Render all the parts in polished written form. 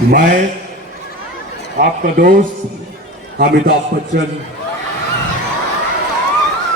मैं आपका दोस्त अमिताभ बच्चन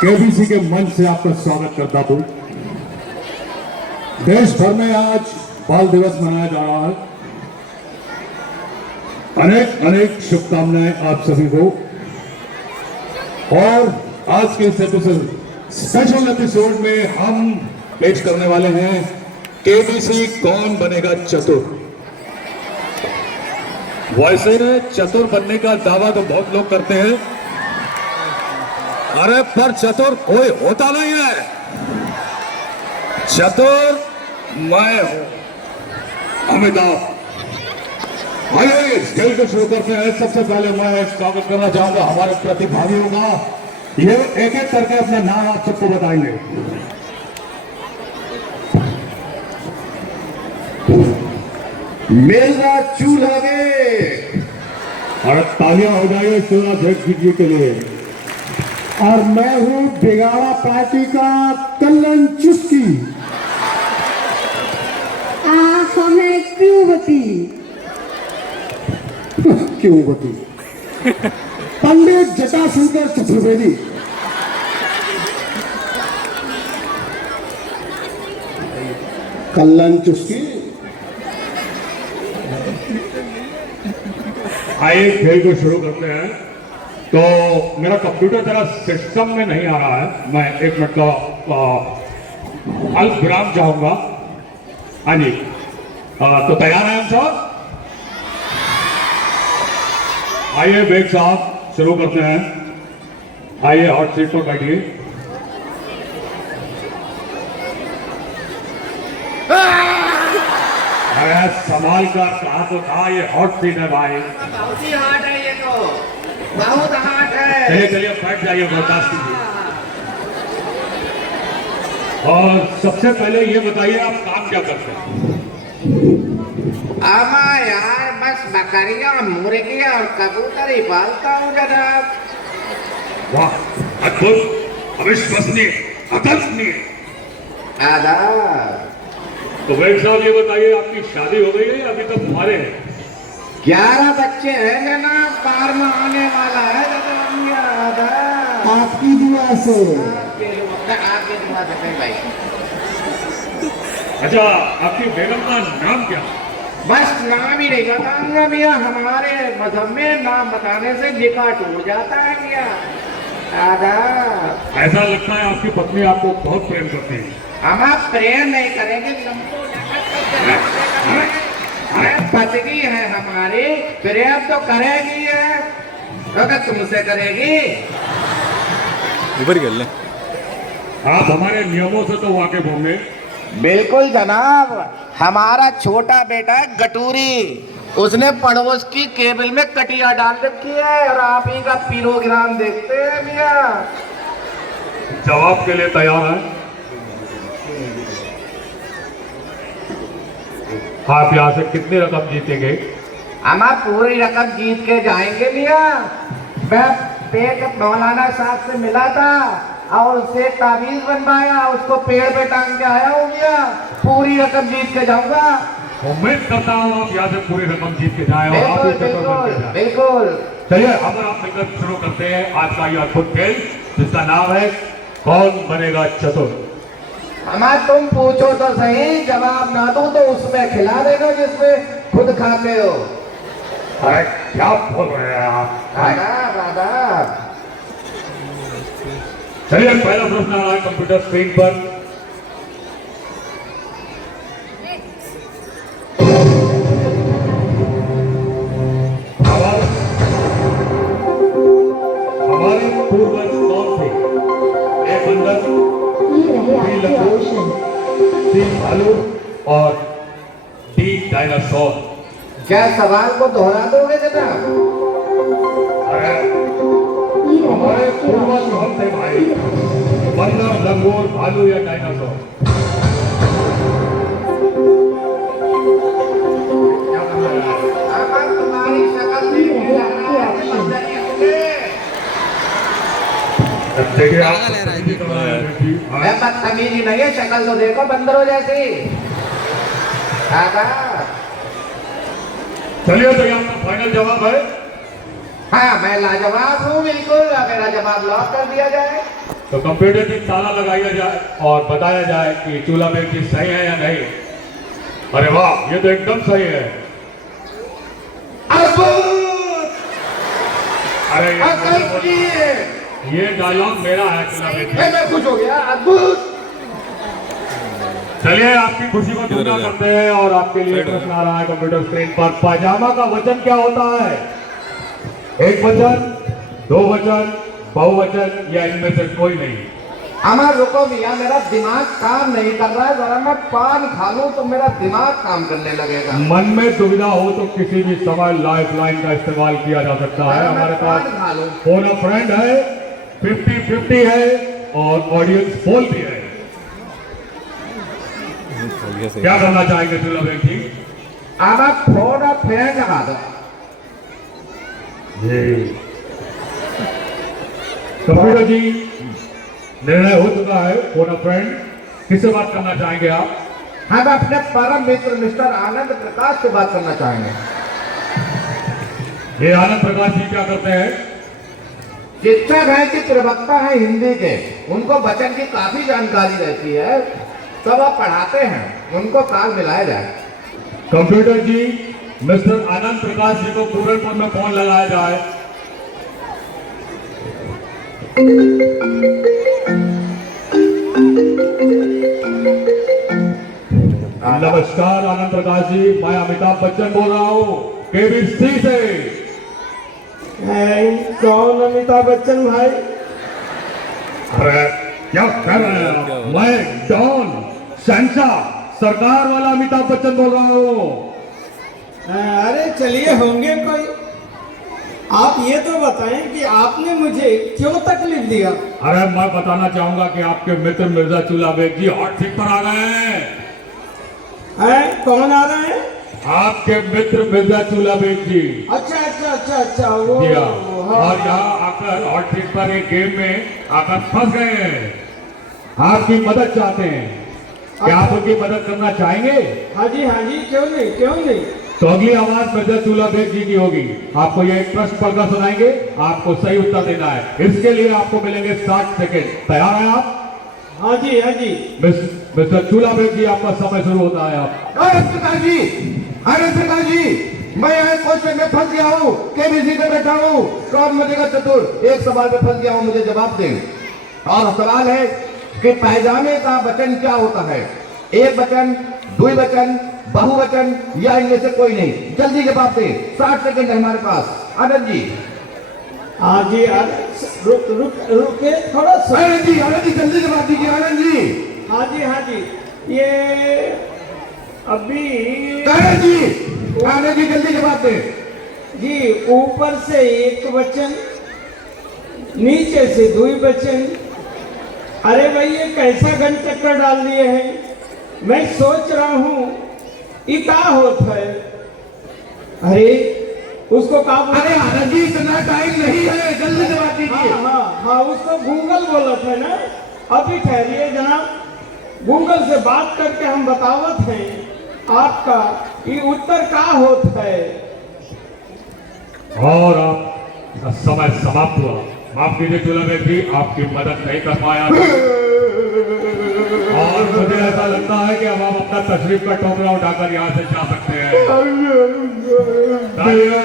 केबीसी के मंच से आपका स्वागत करता हूं। देश भर में आज बाल दिवस मनाया जा रहा है। अनेक अनेक शुभकामनाएं आप सभी को। और आज के इस स्पेशल एपिसोड में हम पेश करने वाले हैं केबीसी कौन बनेगा चतुर। वैसे चतुर बनने का दावा तो बहुत लोग करते हैं, अरे पर चतुर कोई होता नहीं है। चतुर मैं हूं, अमिताभ। आइए इस खेल को शुरू करते हैं। सबसे पहले मैं स्वागत करना चाहूंगा हमारे प्रतिभागियों का। ये एक एक करके अपना नाम आप सबको बताएंगे। मेरा चूल्हा और तालियां हो जाएंगे चूल्हा भेंट कीजिए के लिए। और मैं हूं बिगाड़ा पार्टी का कल्लन चुस्की। हम हैं क्यूवती। क्यूवती पंडित जटाशंकर चतुर्वेदी। कल्लन चुस्की। आइए खेल को शुरू करते हैं। तो मेरा कंप्यूटर जरा सिस्टम में नहीं आ रहा है, मैं एक मिनट का अल्प विराम चाहूंगा। हाँ जी, तो तैयार हैं हम सब? आइए बेग साहब शुरू करते हैं। आइए हॉट सीट पर बैठिए। अरे संभाल कर कहा तो था, ये हॉट सीट है भाई। बहुत ही हार्ड है ये तो, बहुत हार्ड है। चलिए चलिए बैठ जाइए, बर्दाश्त कीजिए। और सबसे पहले ये बताइए आप काम क्या करते हैं? आमा यार बस बकरियां, मुर्गियां और कबूतर ही पालता हूँ जनाब। वाह, अद्भुत, अविश्वसनीय, अकल्पनीय। आदाब। तो वेद साहब ये बताइए आपकी शादी हो गई है या अभी तक तुम्हारे हैं? 11 बच्चे हैं जनाब, 12वां आने वाला है जनाब। आदाब। आपकी दुआ से। आपके दुआ से भाई। अच्छा, आपकी बेगम का नाम क्या? बस नाम ही नहीं बताऊंगा भैया, हमारे मजहब में नाम बताने से निकाह टूट जाता है भैया। आदाब। ऐसा लगता है आपकी पत्नी आपको बहुत प्रेम करती है। हम आप प्रेम नहीं करेंगे, पत्नी है हमारी, प्रेम तो करेगी है, अगर तुमसे करेगी। ऊपर कर ले। आप हमारे नियमों से तो वाकिफ होंगे। बिल्कुल जनाब, हमारा छोटा बेटा है गटूरी, उसने पड़ोस की केबल में कटिया डाल रखी है और आप ही का प्रोग्राम देखते हैं भैया। जवाब के लिए तैयार है? आप यहाँ से कितनी रकम जीतेंगे? हम आप पूरी रकम जीत के जाएंगे भैया। मैं पेट मौलाना साहब से मिला था और उससे ताबीज बनवाया, उसको पेड़ पे टांग के आया हूँ भैया। पूरी रकम जीत के जाऊंगा। उम्मीद करता हूँ आप यहाँ से पूरी रकम जीत के जाएं और आप ही चतुर बन के जाएं। बिल्कुल। चलिए अब आप मिलकर शुरू करते हैं आज का यह अद्भुत खेल जिसका नाम है कौन बनेगा चतुर। हमारा तुम पूछो तो सही, जवाब ना दो तो उसमें खिला देगा जिसमें खुद खाते हो। अरे क्या बोल रहे हैं आप? आदाब आदाब। चलिए पहला प्रश्न आ रहा है कंप्यूटर स्क्रीन पर। हमारे पूर्वज कौन थे? ए बंदर, बी लंगूर, सी भालू और डी डायनासोर। क्या सवाल को दोहरा दोगे जनाब? अरे हमारे पूर्वज कौन थे भाई? बंदर, लंगूर, भालू या डायनासोर? तुम्हारी शक्ल देख के लग रहा है कि बंदर ही होंगे। देखिए आप बदतमीजी नहीं है, शक्ल तो देखो बंदरों जैसी। आदाब। चलिए तो ये आपका फाइनल जवाब है। हाँ मैं लाजवाब हूँ बिल्कुल, मेरा जवाब लॉक कर दिया जाए। तो कंप्यूटर की ताला लगाया जाए और बताया जाए कि चूल्हा बेटी सही है या नहीं। अरे वाह, ये तो एकदम सही है। अद्भुत! अरे अकल्पनीय! ये डायलॉग मेरा है चूल्हा बेटी। मैं खुश हो गया, अद्भुत! चलिए आपकी खुशी को दुगना करते हैं और आपके लिए प्रश्न आ रहा है कंप्यूटर स्क्रीन पर। पायजामा का वचन क्या होता है? एक वचन, दो वचन, बहुवचन या इनमें से कोई नहीं? अमर रुको भैया, मेरा दिमाग काम नहीं कर रहा है, जरा मैं पान खा लूं तो मेरा दिमाग काम करने लगेगा। मन में दुविधा हो तो किसी भी समय लाइफ लाइन का इस्तेमाल किया जा सकता है। हमारे पास पान खा लूं। फोन अ फ्रेंड है, 50-50 है और ऑडियंस पोल भी है। क्या करना चाहेंगे चूल्हा बेटी? अब आप फोन और फ्रेंड लगा दो। कंप्यूटर जी, निर्णय हो चुका है। फोन अ फ्रेंड, किससे बात करना चाहेंगे आप? हम अपने परम मित्र मिस्टर आनंद प्रकाश से बात करना चाहेंगे। ये आनंद प्रकाश जी क्या करते हैं? शिक्षक है कि प्रवक्ता है हिंदी के, उनको वचन की काफी जानकारी रहती है, सब आप पढ़ाते हैं, उनको ताल मिलाया जाए। कंप्यूटर जी, मिस्टर आनंद प्रकाश जी को पूरनपुर में फोन लगाया जाए। नमस्कार आनंद प्रकाश जी, मैं अमिताभ बच्चन बोल रहा हूँ केबीसी से। कौन अमिताभ बच्चन भाई? अरे क्या कर रहे हैं आप? मैं डॉन शहंशाह सरकार वाला अमिताभ बच्चन बोल रहा हूँ। अरे चलिए, होंगे कोई। आप ये तो बताएं कि आपने मुझे क्यों तकलीफ दिया? अरे मैं बताना चाहूंगा कि आपके मित्र मिर्जा चूल्हा बेग जी हॉट सीट पर आ गए हैं। कौन आ रहे हैं? आपके मित्र मिर्जा चूल्हा बेग जी। अच्छा अच्छा अच्छा अच्छा, वो जी हाँ। हाँ, और यहाँ आकर हॉट सीट पर एक गेम में आकर फंस गए हैं। आपकी मदद चाहते हैं, क्या आप उनकी मदद करना चाहेंगे? हाँ जी हाँ जी, क्यों नहीं क्यों नहीं। तो अगली आवाज मिर्जा चूल्हा बेग जी की होगी। आपको ये एक प्रश्न पढ़कर सुनाएंगे, आपको सही उत्तर देना है। इसके लिए आपको मिलेंगे 60 सेकेंड। तैयार हैं आप? हाँ जी हाँ जी। मिस्टर चूल्हा बेग जी, आपका समय शुरू होता है। आप आनंद प्रकाश जी, मैं यहाँ क्वेश्चन में फंस गया हूँ, केबीसी में बैठा हूँ, कौन बनेगा चतुर? एक सवाल में फंस गया हूँ, मुझे जवाब दें। और सवाल है कि पायजामे का वचन क्या होता है? एक वचन, द्विवचन, बहुवचन या इनमें से कोई नहीं? जल्दी जवाब दे, 60 सेकंड है हमारे पास। आनंद जी। हाँ जी, रुके थोड़ा सा। आनंद जी जल्दी जवाब दीजिए। आनंद जी। हाँ जी हाँ जी, ये अभी आनंद जी जल्दी जवाब दे। जी, ऊपर से एक वचन, नीचे से द्विवचन। अरे भाई, ये कैसा घन चक्कर डाल दिए हैं? मैं सोच रहा हूँ ये क्या होता है। अरे उसको कहा, अरे आनंद जी इतना टाइम नहीं है, जल्दी जवाब दीजिए। हाँ, उसको गूगल बोला था ना। अभी ठहरिए जनाब, गूगल से बात करके हम बतावत हैं आपका ये उत्तर क्या होता है। और आपका समय समाप्त हुआ। माफ कीजिए चूल्हा बेग जी, आपकी मदद नहीं कर पाया। और मुझे ऐसा लगता है कि अब आप अपना तशरीफ का टोकरा उठाकर यहाँ से जा सकते हैं। तालियां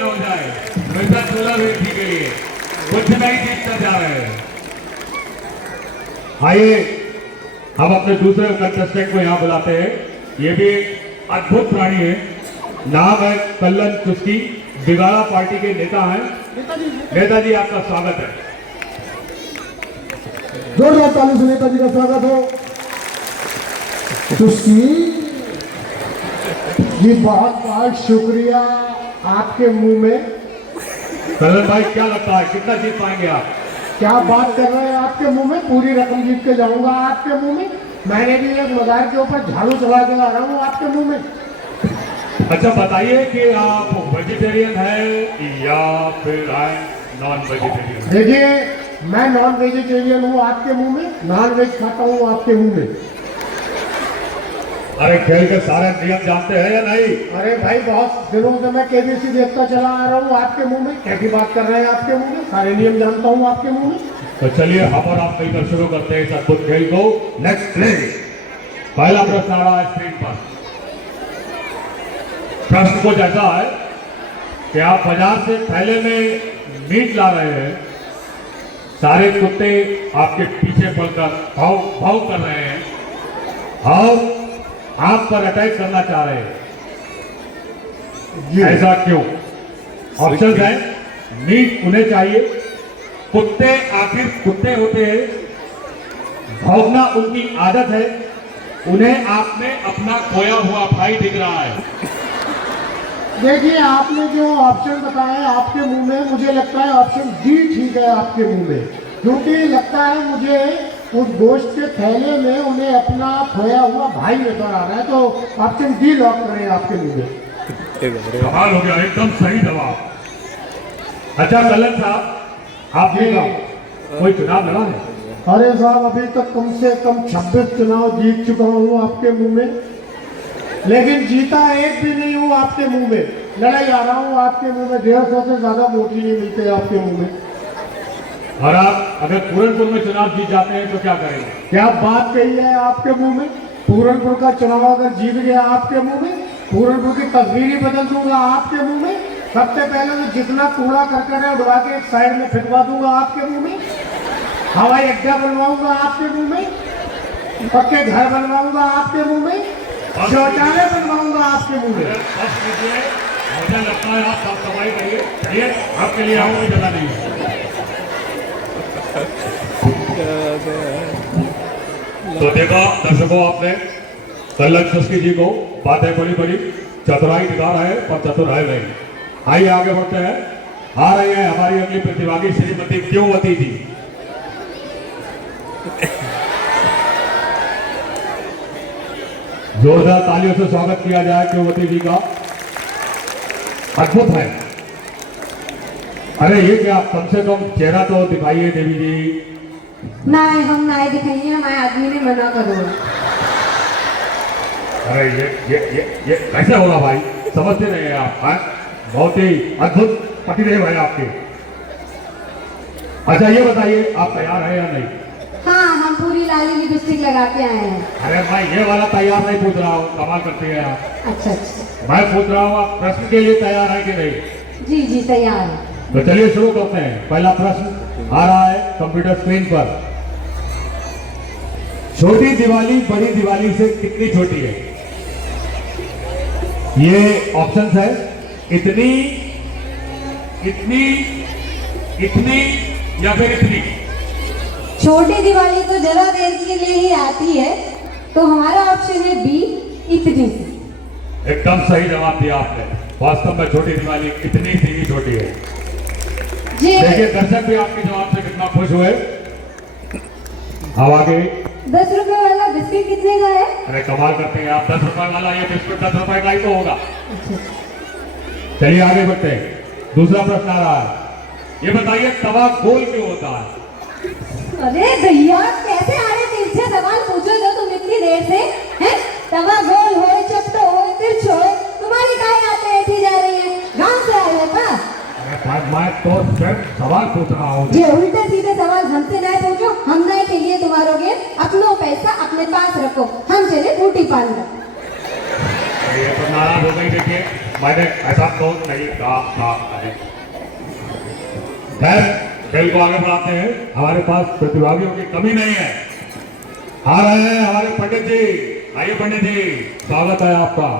हो जाए मिर्जा चूल्हा बेग जी के लिए। कुछ नहीं जीतकर जा रहे हैं। आइए हम अपने दूसरे कंटेस्टेंट को यहाँ बुलाते हैं। ये भी एक अद्भुत प्राणी है, नाम है कल्लन चुस्की, बिगाड़ा पार्टी के नेता हैं। नेताजी आपका स्वागत है। जोरदार ताली से नेताजी का स्वागत हो। चुस्की, ये बहुत बहुत शुक्रिया आपके मुंह में। कल्लन भाई, क्या लगता है कितना जीत पाएंगे आप? क्या बात कर रहे हैं? आपके मुंह में पूरी रकम जीत के जाऊंगा आपके मुंह में। मैंने भी एक मदार के ऊपर झाड़ू चला के ला रहा हूँ आपके मुंह में। अच्छा बताइए कि आप वेजिटेरियन है या फिर नॉन वेजिटेरियन? देखिए, मैं नॉन वेजिटेरियन हूँ आपके मुंह में, नॉन वेज खाता हूँ आपके मुंह में। अरे खेल के सारे नियम जानते हैं या नहीं? अरे भाई बहुत दिनों से मैं केबीसी देखता चला आ रहा हूँ आपके मुंह में कैसी बात कर रहे हैं आपके मुंह में सारे नियम जानता हूँ आपके मुंह में। तो चलिए हम और आप मिलकर शुरू करते हैं इस अद्भुत खेल को। Next play. पहला प्रश्न आ रहा है स्क्रीन पर। प्रश्न कुछ ऐसा है कि आप बाजार से थैले में मीट ला रहे हैं, सारे कुत्ते आपके पीछे पड़कर भाव भाव कर रहे हैं और आप पर अटैक करना चाह रहे हैं, ऐसा क्यों? ऑप्शन है, मीट उन्हें चाहिए, कुत्ते आखिर कुत्ते होते हैं, भौंकना उनकी आदत है, उन्हें आप में अपना खोया हुआ भाई दिख रहा है। देखिए आपने जो ऑप्शन बताया आपके मुंह में मुझे लगता है ऑप्शन डी ठीक है आपके मुंह में, क्योंकि लगता है मुझे उस गोश्त के थैले में उन्हें अपना खोया हुआ भाई नजर आ रहा है, तो ऑप्शन डी लॉक करें आपके मुंह में। कमाल हो गया, एकदम सही जवाब। अच्छा कलन साहब, आप कोई चुनाव लड़ा है? अरे साहब अभी तक कम से कम 26 चुनाव जीत चुका हूँ आपके मुंह में, लेकिन जीता एक भी नहीं हूँ आपके मुंह में। लड़ाई आ रहा हूँ आपके मुंह में, 150 से ज्यादा वोट ही नहीं मिलते आपके मुंह में। और आप अगर पूरनपुर में चुनाव जीत जाते हैं तो क्या करेंगे? क्या बात कही है आपके मुंह में? पूरनपुर का चुनाव अगर जीत गया आपके मुंह में, पूरनपुर की तस्वीर ही बदल दूंगा आपके मुंह में। सबसे पहले तो जितना कूड़ा करकट है उड़वा के एक साइड में फिटवा दूंगा आपके मुंह में, हवाई अड्डा बनवाऊंगा आपके मुंह में, पक्के घर बनवाऊंगा आपके मुंह में, शौचालय बनवाऊंगा आपके मुंह में। मुझे लगता है आप सब सफाई करिए, चलिए आपके लिए आओ, कोई जगह नहीं है। तो देखा दर्शकों, आपने कल्लन सस्की जी को बातें बड़ी बड़ी चतुराई दिखा रहे हैं पर चतुर है नहीं। आइए आगे बढ़ते हैं। आ रही है हमारी अगली प्रतिभागी श्रीमती क्योंवती जी। जोरदार तालियों से स्वागत किया जाए क्योंवती जी का। अद्भुत है। अरे ये क्या, कम से कम चेहरा तो दिखाइए देवी जी। नहीं हम नहीं दिखाइए, हमारे आदमी ने मना करो। अरे ये कैसे होगा भाई, समझते नहीं हैं आप? हाँ? बहुत ही अद्भुत पतिदेव है आपके। अच्छा ये बताइए, आप तैयार है या नहीं? हाँ हम पूरी लाली लिपस्टिक लगा के आए हैं। अरे मैं ये वाला तैयार नहीं पूछ रहा हूँ, कमाल करती है आप। अच्छा अच्छा। मैं पूछ रहा हूँ आप प्रश्न के लिए तैयार है कि नहीं? जी जी तैयार है। तो चलिए शुरू करते हैं। पहला प्रश्न आ रहा है कंप्यूटर स्क्रीन पर। छोटी दिवाली बड़ी दिवाली से कितनी छोटी है? ये ऑप्शंस है, इतनी, इतनी, इतनी या फिर इतनी। छोटी दिवाली तो जरा देर के लिए ही आती है, तो हमारा ऑप्शन है बी, इतनी सी। एकदम सही जवाब दिया आपने। वास्तव में छोटी दिवाली इतनी सी ही छोटी है। जी देखिए दर्शक भी आपके जवाब से कितना खुश हुए। अब आगे 10 रुपए वाला बिस्किट कितने का है? अरे कमाल करते हैं आप, 10 रुपए वाला ये बिस्कुट 10 रुपए का ही तो होगा। चलिए आगे बढ़ते हैं। दूसरा प्रश्न आ रहा है, ये बताइए तवा गोल क्यों होता है? अरे भैया कैसे आड़े तिरछे सवाल पूछो जो तुम इतनी देर से हैं? तवा गोल हो, चपटो हो, तिरछो हो, तुम्हारी काहे आते बैठी जा रही है? गांव से आए हो का? अरे मैं तो सिर्फ सवाल पूछ रहा हूँ। ये उल्टे सीधे सवाल हमसे नहीं पूछो, हम नहीं खेलिए तुम्हारो गेम। अपनो पैसा अपने पास रखो, हम चले बूटी पार्लर। ये तो नाराज हो गई। देखिए मैंने ऐसा तो नहीं कहा। खैर खेल को आगे बढ़ाते हैं। हमारे पास प्रतिभागियों की कमी नहीं है। आ रहे हैं हमारे पंडित जी। आइए पंडित जी, स्वागत है आपका।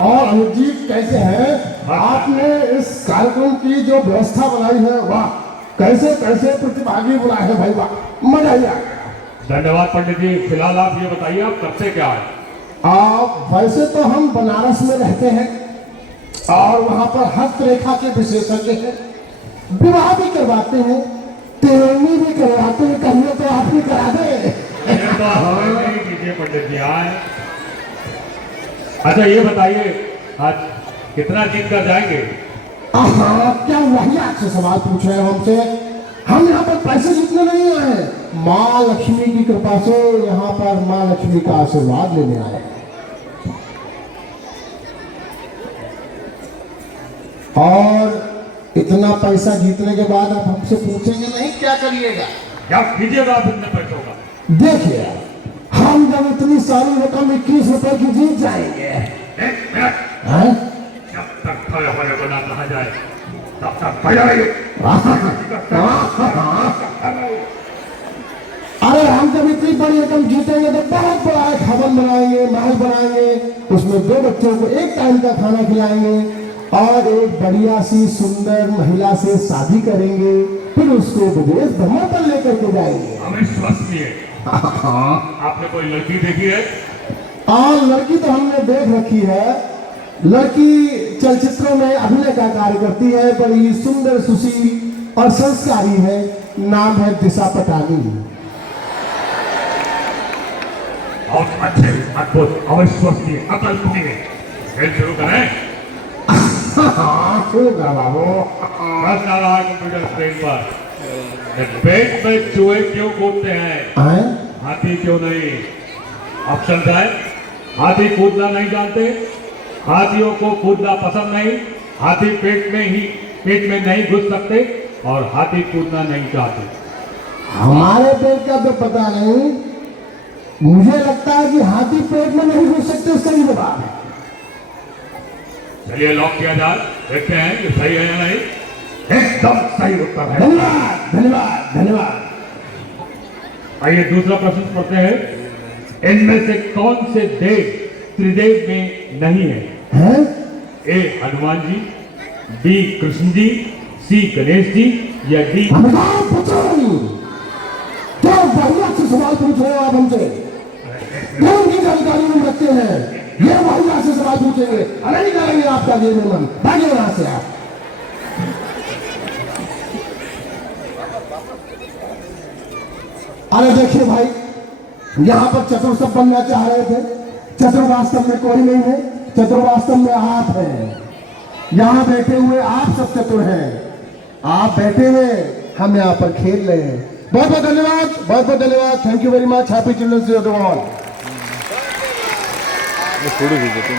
और अमित जी कैसे हैं? आपने इस कार्यक्रम की जो व्यवस्था बनाई है, वाह, कैसे कैसे प्रतिभागी बुलाए हैं भाई, वाह, मजा ही आ गया। धन्यवाद पंडित जी। फिलहाल आप ये बताइए आप करते क्या है? वैसे तो हम बनारस में रहते हैं और वहाँ पर हस्तरेखा के विशेषज्ञ हैं, विवाह भी करवाते हैं, तेरहवीं भी करवाते हैं, कहिए तो आप भी करा दें। कीजिए पंडित जी। आए। अच्छा ये बताइए आज कितना जीत कर जाएंगे? हाँ, क्या वही आपसे सवाल पूछ रहे हैं हमसे? हम यहाँ पर पैसे जीतने नहीं आए, माँ लक्ष्मी की कृपा से यहाँ पर माँ लक्ष्मी का आशीर्वाद लेने आए। और इतना पैसा जीतने के बाद आप हमसे पूछेंगे नहीं क्या करिएगा? क्या कीजिएगा आप इतने पैसों का? देखिए, हम जब इतनी सारी रकम 21 रुपए की जीत जाएंगे, एक मिनट, हैं? जब तक खड़े होने को ना कहा जाए तब तक खड़े रहिए। अरे हम जब इतनी बड़ी रकम जीतेंगे तो बहुत बड़ा एक हवन बनाएंगे, महल बनाएंगे, उसमें 2 बच्चों को एक टाइम का खाना खिलाएंगे और एक बढ़िया सी सुंदर महिला से शादी करेंगे, फिर उसको विदेश भ्रमण पर लेकर के जाएंगे। हमें विश्वसनीय। आपने कोई लड़की देखी है? और लड़की तो हमने देख रखी है। लड़की चलचित्रों में अभिनय का कार्य करती है, बड़ी सुंदर, सुशील और संस्कारी है। नाम है दिशा पटानी। बहुत अच्छे, अद्भुत, अविश्वसनीय, अकल्पनीय। खेल शुरू करें? शुरू कर बाबू। प्रश्न आ रहा है कंप्यूटर स्क्रीन पर। पेट में चूहे क्यों कूदते हैं? हैं? हाथी क्यों नहीं? ऑप्शन है, हाथी कूदना नहीं जानते, हाथियों को कूदना पसंद नहीं, हाथी पेट में नहीं घुस सकते और हाथी कूदना नहीं चाहते। हमारे पेट का तो पता नहीं, मुझे लगता है कि हाथी पेट में नहीं घुस सकते। सही जवाब है। चलिए लॉक किया जाए, देखते हैं कि सही है या नहीं। एकदम सही उत्तर है। धन्यवाद, धन्यवाद, धन्यवाद। आइए दूसरा प्रश्न पढ़ते हैं। इनमें से कौन से देव त्रिदेव में नहीं है? हैं? ए हनुमान जी, बी कृष्ण जी, सी गणेश जी या डी? हनुमान पुत्र, क्या बढ़िया से सवाल पूछ रहे हो आप हमसे? कौन की जानकारी हम रखते हैं? ये बढ़िया से सवाल पूछेंगे, अरे नहीं करेंगे आपका ये मन। भागिए वहां से आप। अरे देखिए भाई, यहाँ पर चतुर सब बनना चाह रहे थे। चतुर वास्तव में कोई नहीं है, चतुर वास्तव में आप हैं। यहाँ बैठे हुए आप सब चतुर हैं। आप बैठे हुए, हम यहाँ पर खेल रहे हैं। बहुत बहुत धन्यवाद, बहुत बहुत धन्यवाद। Thank you very much. Happy children's day to all. Photo खींचो।